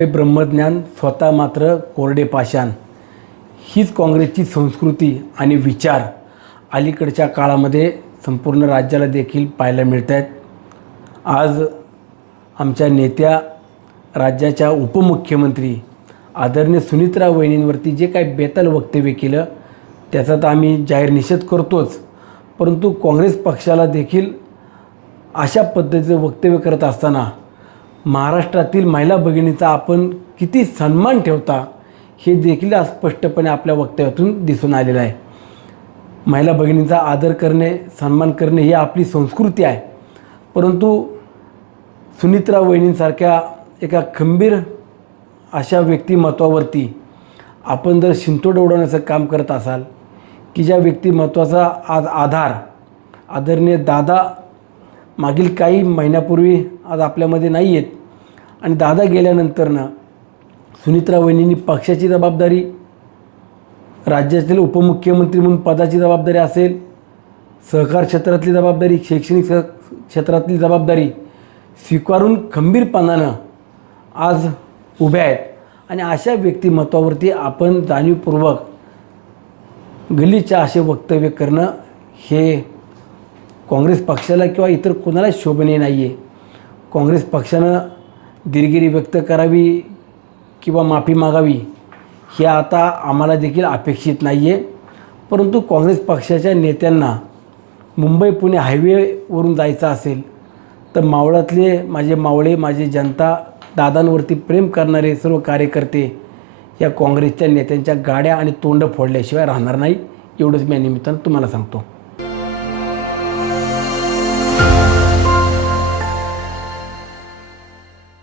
हे ब्रह्मज्ञान स्वतः मात्र कोरडे पाषाण हीच काँग्रेसची संस्कृती आणि विचार अलीकडच्या काळामध्ये संपूर्ण राज्याला देखील पाहायला मिळत आहेत। आज आमच्या नेत्या राज्याच्या उपमुख्यमंत्री आदरणीय सुनीत्रा वहिनींवरती जे काही बेताल वक्तव्य केलं त्याचा तर आम्ही जाहीर निषेध करतोच, परंतु काँग्रेस पक्षाला देखील अशा पद्धतीचं वक्तव्य करत असताना महाराष्ट्रातील महिला भगिनींचा आपण किती सन्मान ठेवता हे देखील स्पष्टपणे आपल्या वक्तव्यातून दिसून आलेलं आहे। महिला भगिनींचा आदर करणे, सन्मान करणे ही आपली संस्कृती आहे, परंतु सुनीत्रा वहिनींसारख्या एका खंबीर अशा व्यक्तिमत्वावरती आपण जर शिंतोड उडवण्याचं काम करत असाल की ज्या व्यक्तिमत्वाचा आज आधार आदरणीय दादा मागील काही महिन्यापूर्वी आज आपल्यामध्ये नाही आहेत आणि दादा गेल्यानंतरनं सुनीत्रा वहिनींनी पक्षाची जबाबदारी, राज्यातील उपमुख्यमंत्री म्हणून पदाची जबाबदारी असेल, सहकार क्षेत्रातली जबाबदारी, शैक्षणिक क्षेत्रातली जबाबदारी स्वीकारून खंबीरपणानं आज उभ्या आहेत आणि अशा व्यक्तिमत्वावरती आपण जाणीवपूर्वक गलिच्छ असे वक्तव्य करणं हे काँग्रेस पक्षाला किंवा इतर कोणाला शोभनीय नाही आहे। काँग्रेस पक्षानं दिलगिरी व्यक्त करावी किंवा माफी मागावी हे आता आम्हाला देखील अपेक्षित नाही आहे, परंतु काँग्रेस पक्षाच्या नेत्यांना मुंबई पुणे हायवेवरून जायचं असेल तर मावळातले माझे मावळे, माझी जनता, दादांवरती प्रेम करणारे सर्व कार्यकर्ते या काँग्रेसच्या नेत्यांच्या गाड्या आणि तोंड फोडल्याशिवाय राहणार नाही, एवढंच मी या निमित्तानं तुम्हाला सांगतो।